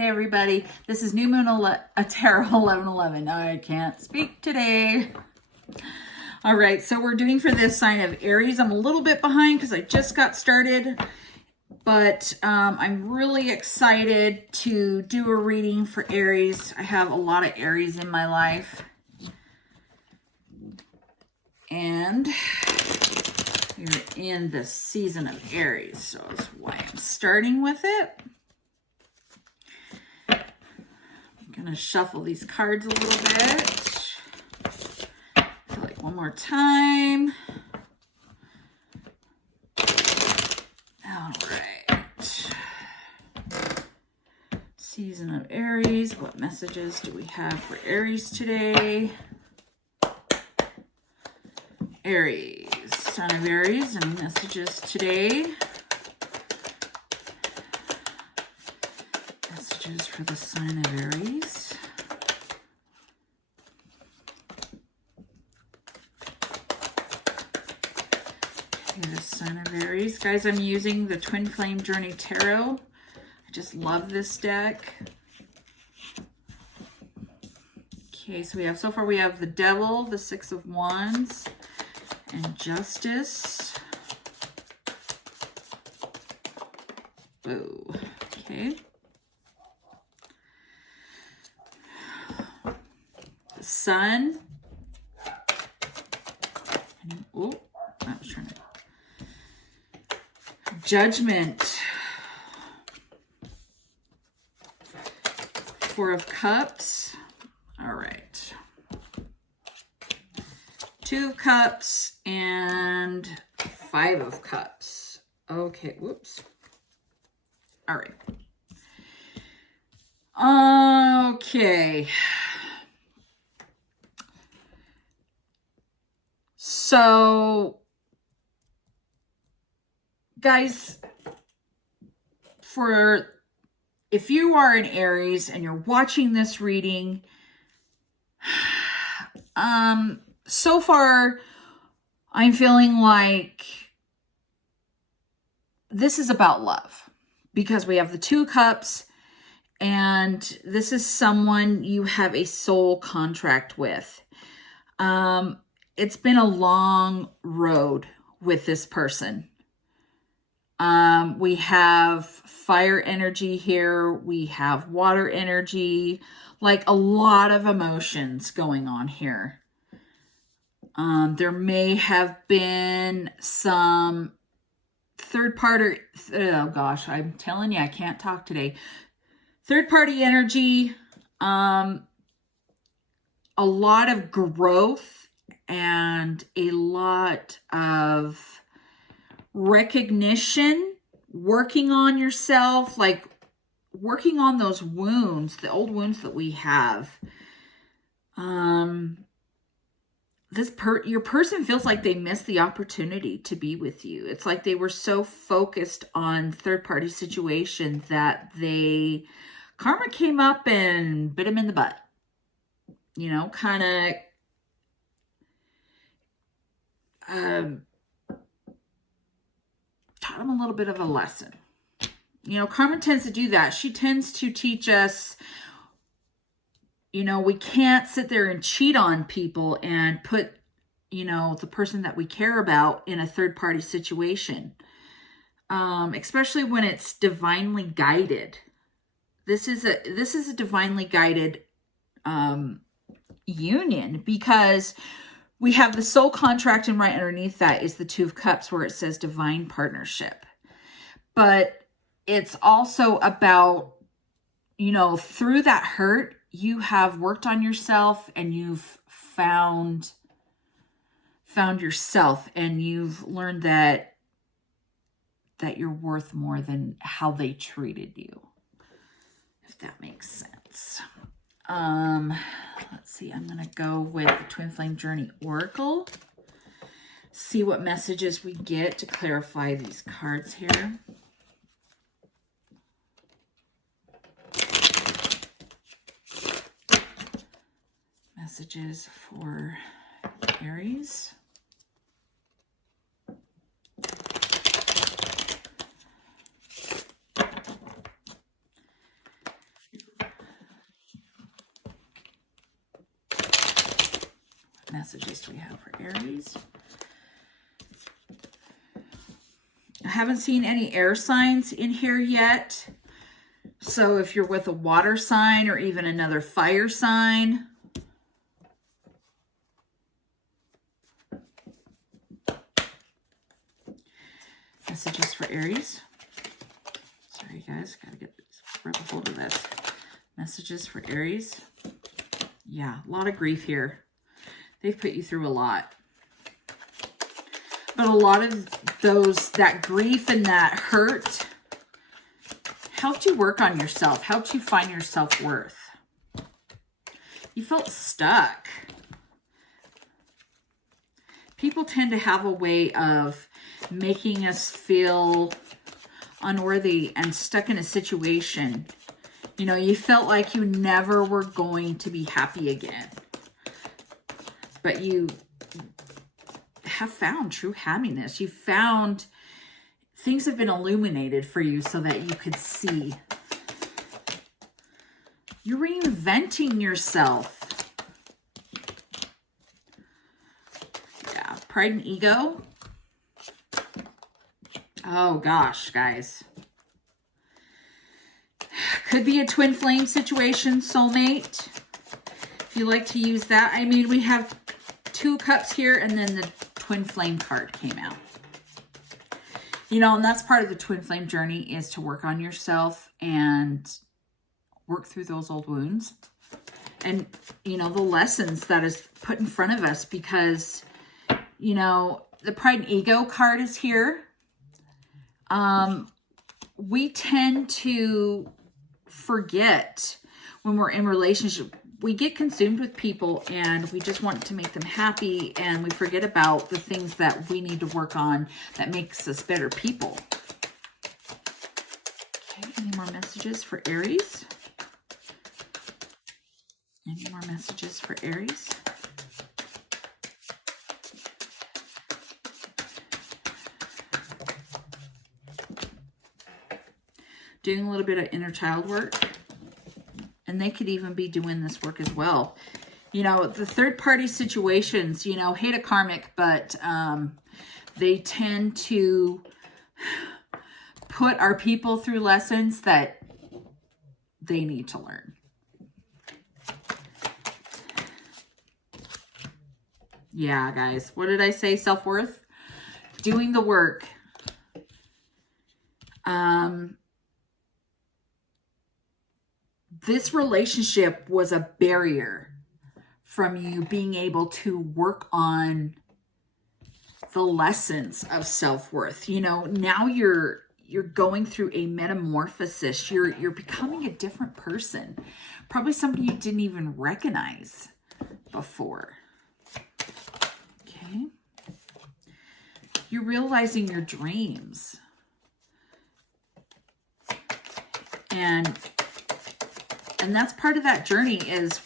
Hey everybody, this is New Moon Tarot 1111. I can't speak today. All right, so we're doing for this sign of Aries. I'm a little bit behind because I just got started, but I'm really excited to do a reading for Aries. I have a lot of Aries in my life. And you're in the season of Aries, so that's why I'm starting with it. I'm gonna shuffle these cards a little bit. Like one more time. All right. Season of Aries. What messages do we have for Aries today? Aries. Sign of Aries. Any messages today? Messages for the sign of Aries. Okay, the sign of Aries. Guys, I'm using the Twin Flame Journey Tarot. I just love this deck. Okay, so so far we have the Devil, the Six of Wands, and Justice. Oh, okay. The Sun. Oh, I was trying to. Judgment. Four of Cups. All right. Two of Cups and Five of Cups. Okay, whoops. All right. Okay. So, guys, if you are an Aries and you're watching this reading, so far I'm feeling like this is about love because we have the Two Cups and this is someone you have a soul contract with. It's been a long road with this person. We have fire energy here. We have water energy, like a lot of emotions going on here. There may have been some third party, oh gosh, I'm telling you, I can't talk today. Third party energy, a lot of growth and a lot of recognition, working on yourself, like working on those wounds, the old wounds that we have. Your person feels like they missed the opportunity to be with you. It's like they were so focused on third-party situation that karma came up and bit them in the butt. You know, kind of taught them a little bit of a lesson. You know, karma tends to do that. She tends to teach us, you know, we can't sit there and cheat on people and put, you know, the person that we care about in a third-party situation, especially when it's divinely guided. This is a divinely guided union because we have the soul contract, and right underneath that is the Two of Cups where it says divine partnership. But it's also about, you know, through that hurt, you have worked on yourself and you've found yourself, and you've learned that you're worth more than how they treated you, if that makes sense. Let's see, I'm going to go with the Twin Flame Journey Oracle. See what messages we get to clarify these cards here. Messages for Aries. messages do we have for Aries? I haven't seen any air signs in here yet. So if you're with a water sign or even another fire sign, messages for Aries. Sorry guys, gotta grab a hold of this. Messages for Aries. Yeah, a lot of grief here. They've put you through a lot. But a lot of that grief and that hurt helped you work on yourself, helped you find your self-worth. You felt stuck. People tend to have a way of making us feel unworthy and stuck in a situation. You know, you felt like you never were going to be happy again. But you have found true happiness. You found things have been illuminated for you so that you could see. You're reinventing yourself. Yeah, pride and ego. Oh gosh, guys. Could be a twin flame situation, soulmate. If you like to use that. I mean, we have 2 cups here and then the twin flame card came out. You know, and that's part of the twin flame journey, is to work on yourself and work through those old wounds. And, you know, the lessons that is put in front of us, because, you know, the pride and ego card is here. We tend to forget when we're in relationship. We get consumed with people and we just want to make them happy, and we forget about the things that we need to work on that makes us better people. Okay, any more messages for Aries? Any more messages for Aries? Doing a little bit of inner child work. And they could even be doing this work as well. You know, the third party situations, you know, hate a karmic, but they tend to put our people through lessons that they need to learn. Yeah, guys. What did I say? Self-worth? Doing the work. This relationship was a barrier from you being able to work on the lessons of self-worth. You know, now you're going through a metamorphosis. You're becoming a different person. Probably somebody you didn't even recognize before. Okay. You're realizing your dreams. And that's part of that journey, is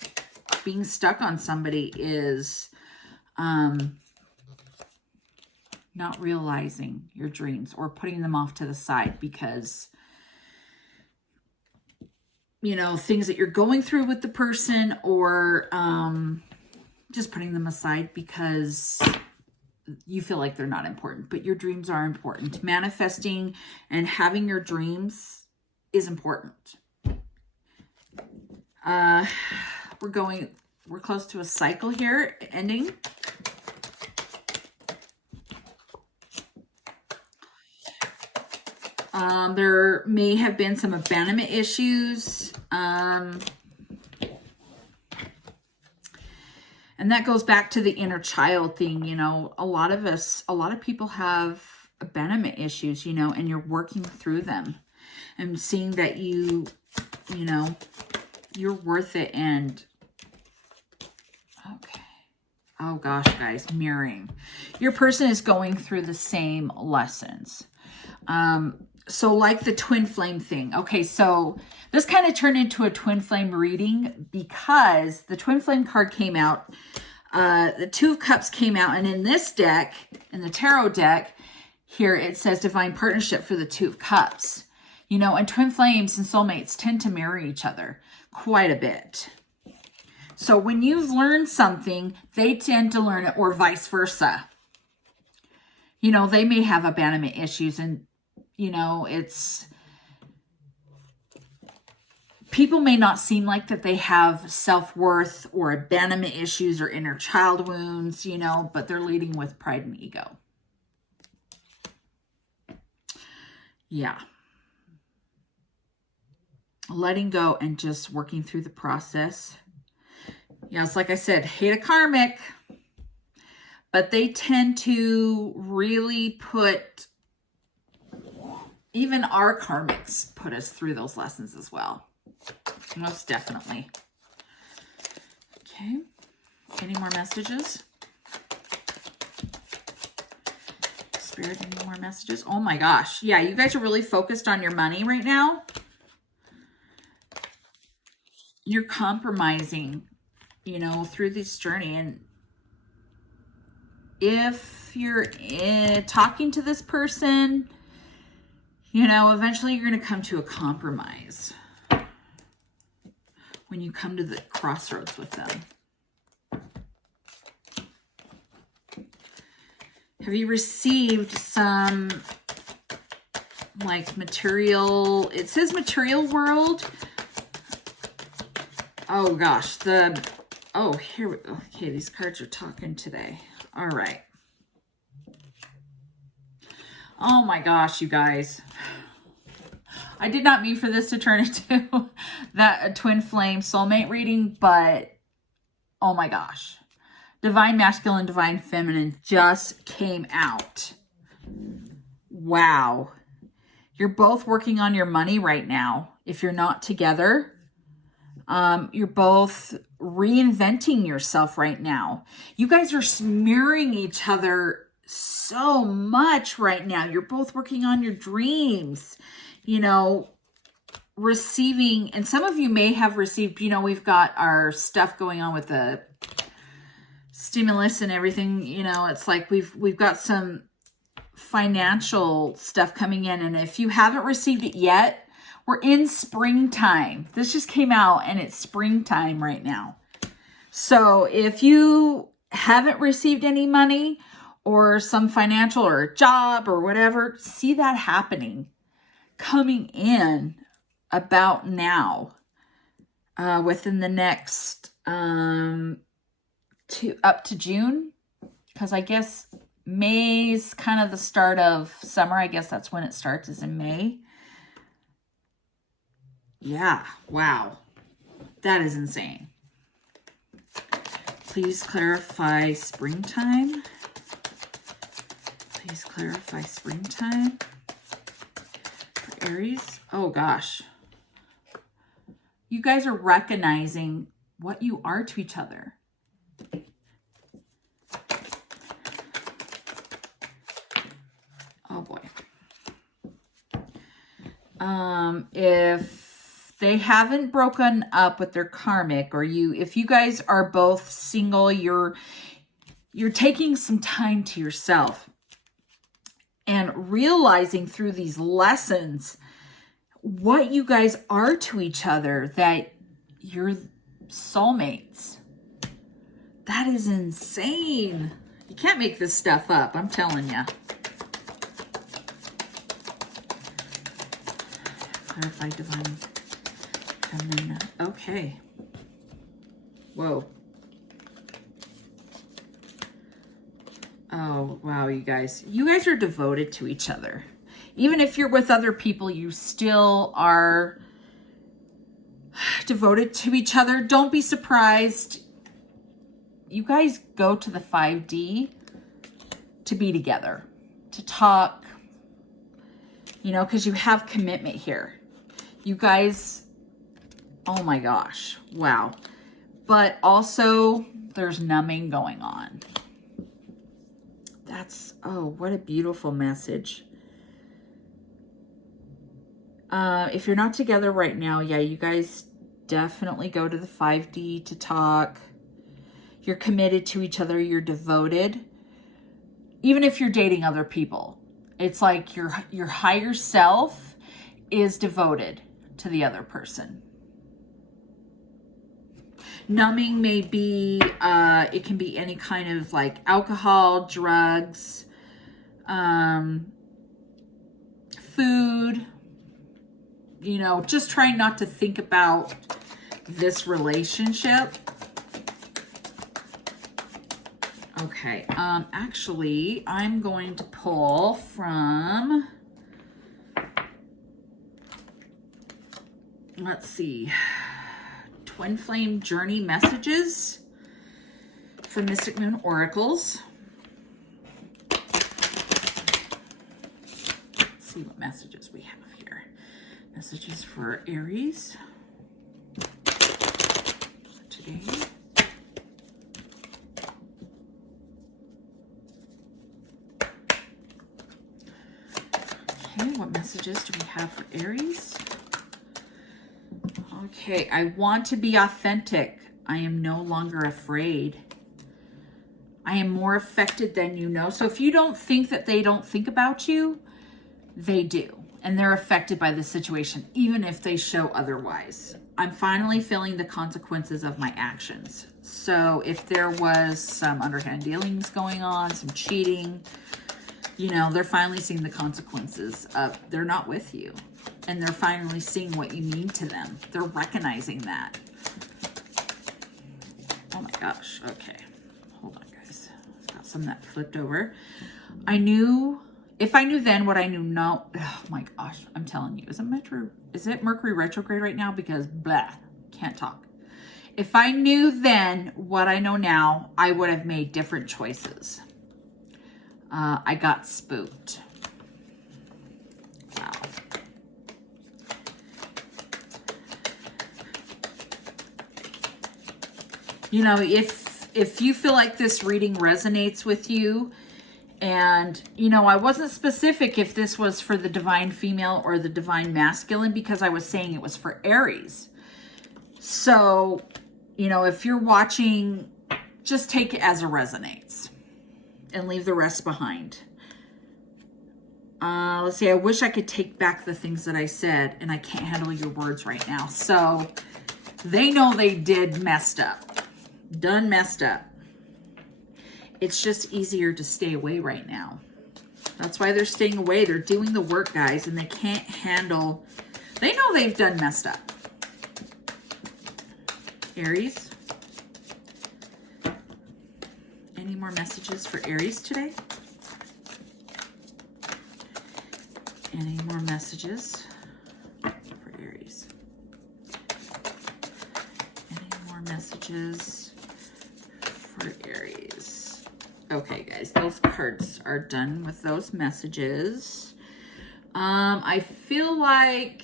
being stuck on somebody, is not realizing your dreams or putting them off to the side because, you know, things that you're going through with the person, or just putting them aside because you feel like they're not important. But your dreams are important. Manifesting and having your dreams is important. We're close to a cycle here ending. There may have been some abandonment issues. And that goes back to the inner child thing. You know, a lot of people have abandonment issues, you know, and you're working through them and seeing that you know, you're worth it. And okay. Oh gosh, guys, mirroring. Your person is going through the same lessons. So like the twin flame thing. Okay, so this kind of turned into a twin flame reading because the twin flame card came out. The 2 of Cups came out. And in this deck, in the tarot deck, here it says divine partnership for the 2 of Cups. You know, and twin flames and soulmates tend to marry each other quite a bit. So when you've learned something, they tend to learn it, or vice versa. You know, they may have abandonment issues, and, you know, people may not seem like that they have self-worth or abandonment issues or inner child wounds, you know, but they're leading with pride and ego. Yeah. Letting go and just working through the process. Yeah, it's like I said, hate a karmic, but they tend to really put, even our karmics put us through those lessons as well. Most definitely. Okay. Any more messages? Spirit, any more messages? Oh my gosh. Yeah, you guys are really focused on your money right now. You're compromising, you know, through this journey. And if you're talking to this person, you know, eventually you're going to come to a compromise when you come to the crossroads with them. Have you received some, like, material? It says material world. Oh gosh, here, okay, these cards are talking today. All right. Oh my gosh, you guys. I did not mean for this to turn into a twin flame soulmate reading, but oh my gosh. Divine masculine, divine feminine just came out. Wow. You're both working on your money right now. If you're not together, you're both reinventing yourself right now. You guys are mirroring each other so much right now. You're both working on your dreams, you know, receiving, and some of you may have received, you know, we've got our stuff going on with the stimulus and everything, you know, it's like we've got some financial stuff coming in, and if you haven't received it yet, we're in springtime. This just came out and it's springtime right now. So if you haven't received any money or some financial or a job or whatever, see that happening, coming in about now, within the next, up to June, because I guess May's kind of the start of summer. I guess that's when it starts, is in May. Yeah, wow. That is insane. Please clarify springtime. Please clarify springtime for Aries. Oh gosh. You guys are recognizing what you are to each other. Oh boy. If they haven't broken up with their karmic, or if you guys are both single, you're taking some time to yourself and realizing through these lessons what you guys are to each other, that you're soulmates. That is insane. You can't make this stuff up, I'm telling you. Clarify divine feminine. Okay. Whoa. Oh, wow, you guys. You guys are devoted to each other. Even if you're with other people, you still are devoted to each other. Don't be surprised. You guys go to the 5D to be together, to talk, you know, because you have commitment here. You guys, oh my gosh, wow. But also, there's numbing going on. That's, oh, what a beautiful message. If you're not together right now, yeah, you guys definitely go to the 5D to talk. You're committed to each other. You're devoted. Even if you're dating other people, it's like your higher self is devoted to the other person. Numbing may be, it can be any kind of like alcohol, drugs, food, you know, just trying not to think about this relationship. Okay, actually, I'm going to pull from, let's see, Twin Flame Journey Messages from Mystic Moon Oracles. Let's see what messages we have here. Messages for Aries today. Okay, what messages do we have for Aries? Okay, I want to be authentic. I am no longer afraid. I am more affected than you know. So if you don't think that they don't think about you, they do. And they're affected by the situation, even if they show otherwise. I'm finally feeling the consequences of my actions. So if there was some underhand dealings going on, some cheating, you know, they're finally seeing the consequences of they're not with you. And they're finally seeing what you mean to them. They're recognizing that. Oh my gosh. Okay. Hold on, guys. I've got some that flipped over. If I knew then what I knew now, oh my gosh, I'm telling you, is it Mercury retrograde right now? Because blah, can't talk. If I knew then what I know now, I would have made different choices. I got spooked. Wow. You know, if you feel like this reading resonates with you, and, you know, I wasn't specific if this was for the divine female or the divine masculine because I was saying it was for Aries. So, you know, if you're watching, just take it as it resonates and leave the rest behind. Let's see, I wish I could take back the things that I said, and I can't handle your words right now. So they know they did messed up. Done messed up. It's just easier to stay away right now. That's why they're staying away. They're doing the work, guys, and they can't handle. They know they've done messed up. Aries. Any more messages for Aries today? Any more messages for Aries? Any more messages for Aries? Okay, guys, those cards are done with those messages. I feel like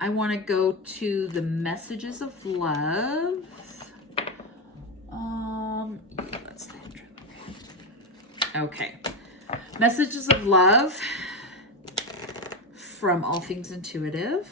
I want to go to the messages of love. Yeah, that's the intro. Okay. Messages of love from All Things Intuitive.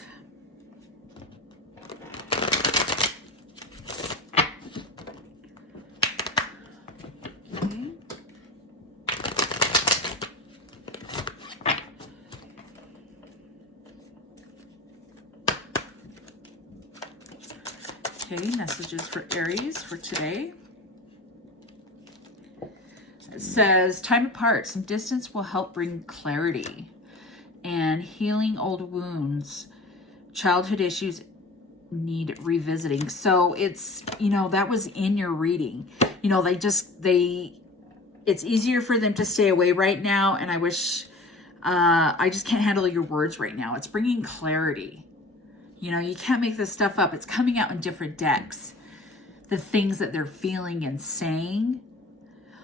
Okay, messages for Aries for today. It says, time apart, some distance will help bring clarity and healing old wounds. Childhood issues need revisiting. So it's, you know, that was in your reading. You know, it's easier for them to stay away right now. And I wish, I just can't handle your words right now. It's bringing clarity. You know, you can't make this stuff up. It's coming out in different decks. The things that they're feeling and saying.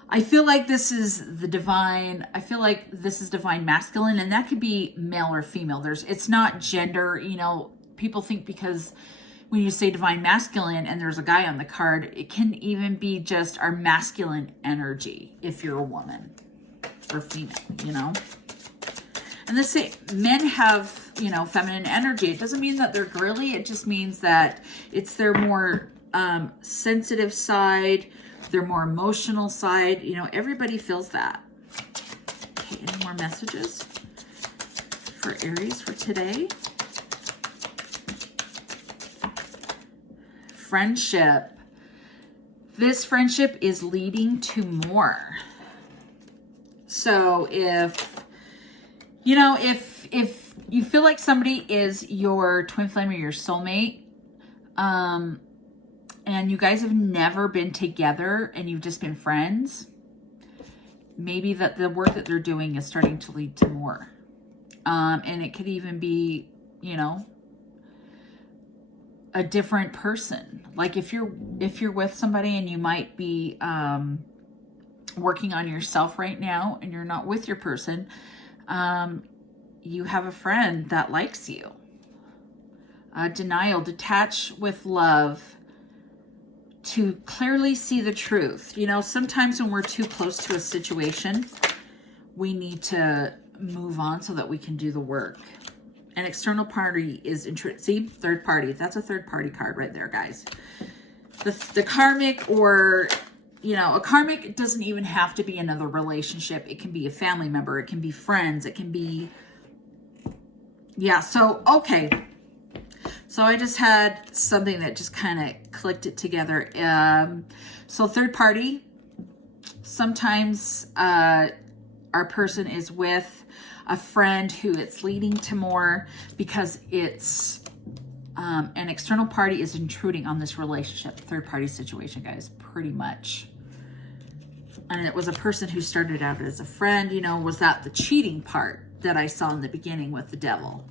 I feel like this is the divine. I feel like this is divine masculine, and that could be male or female. It's not gender. You know, people think because when you say divine masculine and there's a guy on the card, it can even be just our masculine energy if you're a woman or female, you know. And the same, men have, you know, feminine energy. It doesn't mean that they're girly. It just means that it's their more sensitive side, their more emotional side. You know, everybody feels that. Okay, any more messages for Aries for today? Friendship. This friendship is leading to more. So if, you know, if you feel like somebody is your twin flame or your soulmate, and you guys have never been together and you've just been friends, maybe that the work that they're doing is starting to lead to more. And it could even be, you know, a different person. Like if you're with somebody and you might be working on yourself right now and you're not with your person, you have a friend that likes you. Denial, detach with love to clearly see the truth. You know, sometimes when we're too close to a situation, we need to move on so that we can do the work. An external party is see, third party. That's a third party card right there, guys. The karmic, or, you know, a karmic doesn't even have to be another relationship. It can be a family member. It can be friends. It can be, yeah. So, okay. So I just had something that just kind of clicked it together. So third party, sometimes our person is with a friend who it's leading to more because it's an external party is intruding on this relationship. Third party situation, guys, pretty much. And it was a person who started out as a friend. You know, was that the cheating part that I saw in the beginning with the devil?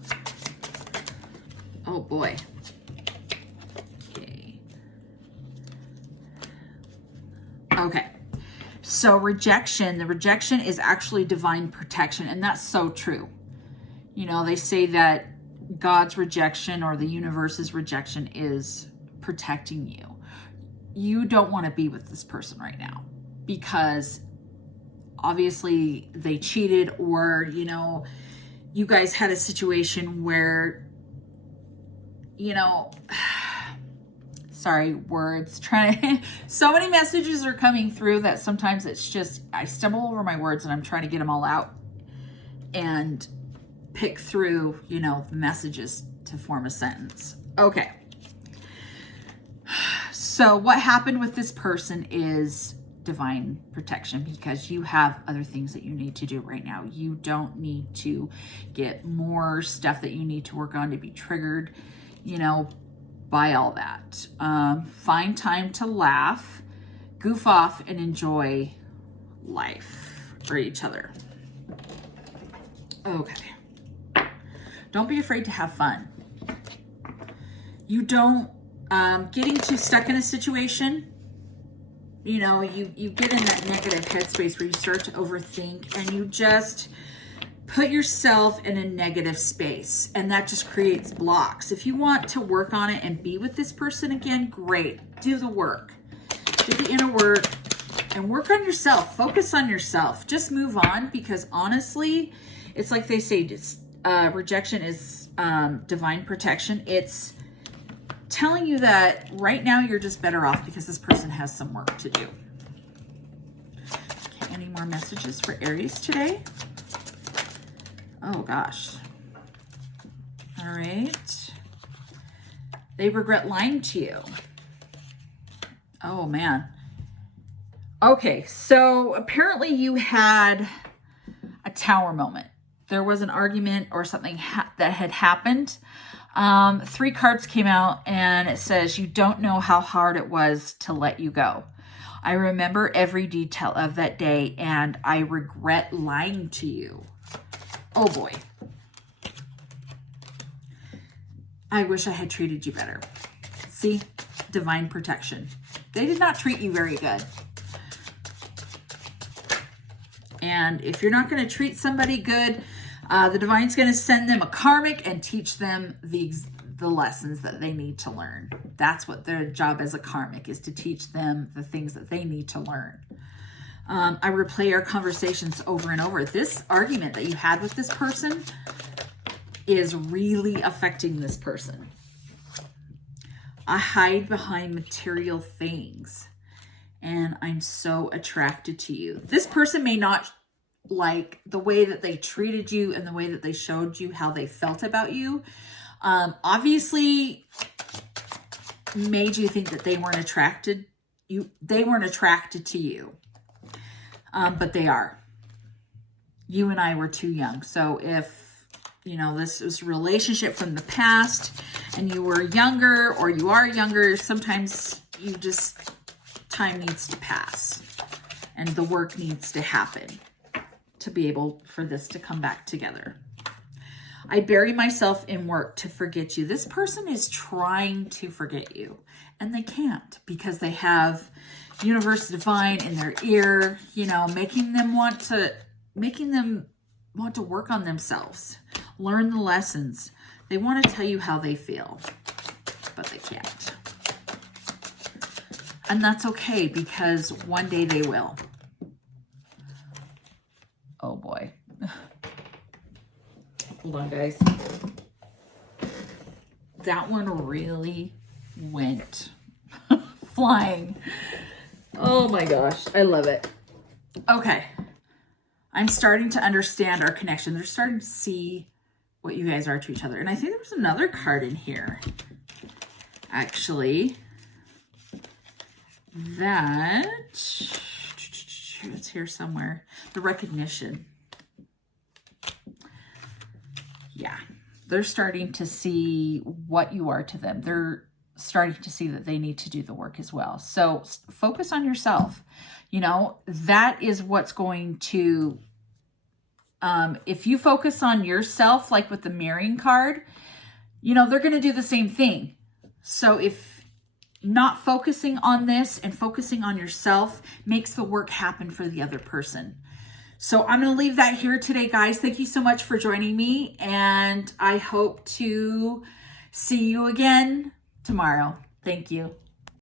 Oh boy. Okay. Okay. So rejection, the rejection is actually divine protection. And that's so true. You know, they say that God's rejection or the universe's rejection is protecting you. You don't want to be with this person right now because obviously they cheated, or, you know, you guys had a situation where, you know, sorry, words, so many messages are coming through that sometimes it's just, I stumble over my words and I'm trying to get them all out and pick through, you know, the messages to form a sentence. Okay. So what happened with this person is divine protection, because you have other things that you need to do right now. You don't need to get more stuff that you need to work on to be triggered, you know, by all that. Find time to laugh, goof off, and enjoy life or each other. Okay. Don't be afraid to have fun. You don't, getting too stuck in a situation, you know, you get in that negative headspace where you start to overthink and you just put yourself in a negative space, and that just creates blocks. If you want to work on it and be with this person again, great. Do the work. Do the inner work and work on yourself. Focus on yourself. Just move on, because honestly, it's like they say, rejection is divine protection. It's telling you that right now you're just better off because this person has some work to do. Okay, any more messages for Aries today? Oh gosh. All right. They regret lying to you. Oh man. Okay, so apparently you had a tower moment. There was an argument or something that had happened. 3 cards came out and it says, you don't know how hard it was to let you go. I remember every detail of that day and I regret lying to you. Oh boy. I wish I had treated you better. See? Divine protection. They did not treat you very good. And if you're not going to treat somebody good, the divine's going to send them a karmic and teach them the lessons that they need to learn. That's what their job as a karmic is, to teach them the things that they need to learn. I replay our conversations over and over. This argument that you had with this person is really affecting this person. I hide behind material things and I'm so attracted to you. This person may not like the way that they treated you and the way that they showed you how they felt about you. Obviously made you think that they weren't attracted, they weren't attracted to you, but they are. You and I were too young. So if, you know, this is a relationship from the past and you were younger or you are younger, sometimes time needs to pass and the work needs to happen to be able for this to come back together. I bury myself in work to forget you. This person is trying to forget you and they can't because they have Universe Divine in their ear, you know, making them want to work on themselves, learn the lessons. They want to tell you how they feel, but they can't. And that's okay because one day they will. Oh boy. Hold on, guys. That one really went flying. Oh my gosh, I love it. Okay. I'm starting to understand our connection. They're starting to see what you guys are to each other. And I think there was another card in here, actually, that, it's here somewhere. The recognition. Yeah, they're starting to see what you are to them. They're starting to see that they need to do the work as well. So focus on yourself. You know, that is what's going to, if you focus on yourself, like with the mirroring card, you know, they're going to do the same thing. So if not focusing on this and focusing on yourself makes the work happen for the other person. So I'm going to leave that here today, guys. Thank you so much for joining me. And I hope to see you again tomorrow. Thank you.